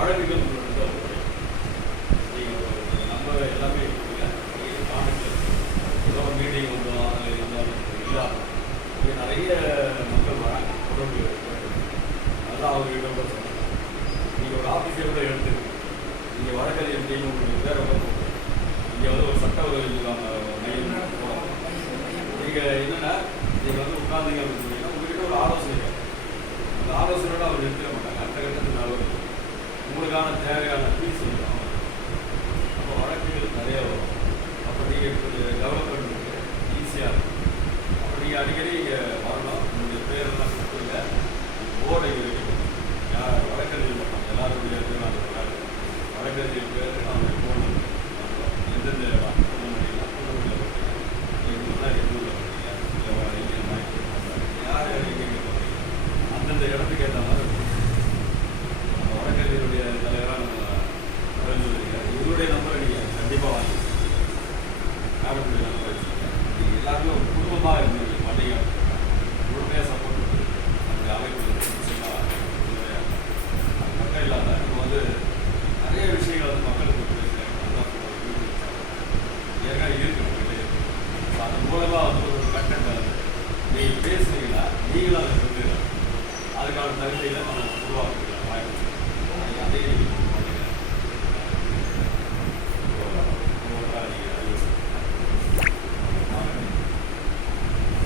வழக்குகள் உங்கள்கிட்ட வரும். நீங்க ஒரு- நம்ம எல்லாமே இருக்குல்ல, நீங்க contact ஏதோ மீட்டிங் வந்தோம் அதில் இருந்தாலும் இல்லாத இங்கே நிறைய மக்கள் வராங்க தொடர்பு ஏற்படுது. அதெல்லாம் அவங்ககிட்ட கூட சொன்னாங்க நீங்கள் ஒரு ஆஃபீஸை கூட எடுத்து நீங்கள் வழக்கறிஞர் டீம் உங்களுக்கு வேற ஒன்று இங்கே வந்து ஒரு சட்ட உதவி மையம் போகலாம் நீங்கள் என்னென்னா நீங்கள் வந்து உட்காந்தீங்க அப்படின்னு சொன்னீங்கன்னா உங்கள்கிட்ட ஒரு ஆலோசனை கேட்கும். அந்த ஆலோசனையோட அவர் நிறுத்திட அதுக்கான தேவையான ஃபீஸ் வந்து அப்போ வழக்குகள் நிறைய வரும். அப்போ நீங்கள் கொஞ்சம் டெவலப் ஈஸியாக இருக்கும். அப்போ நீங்கள் அடிக்கடி இங்கே வரணும் உங்களுடைய பேரெல்லாம் கொடுத்துருங்க. போர்டை வைக்கணும் யார் வழக்கறிஞர் மட்டும் எல்லாருடைய பேரும் அந்த வராது வழக்கறிஞர் பேர் அவங்க போர்டு எந்தெந்த இடம் புதுமணியில் பார்த்தீங்க எங்கள் எண்ணூரில் பார்த்தீங்க இல்லை இங்கே யார் யார் எங்கே போகிறீங்க அந்தந்த இடத்துக்கு ஏற்ற மாதிரி நாடாளுமன்ற வச்சுருக்கேன் இது குடும்பமாக இருந்தது மண்டையாக முழுமையாக சப்போர்ட் பண்ணுது அந்த அமைப்பு நிச்சயமாக முழுமையாக அது மட்டும் இல்லாமல் இப்போ வந்து நிறைய விஷயங்கள் வந்து மக்களுக்கு கொண்டு ஏற்கனவே இருக்கு அது மூலமாக வந்து ஒரு கண்டென்ட் நீங்கள் பேசுனீங்கன்னா நீங்களும் அதுக்கான தகுதியில் நம்ம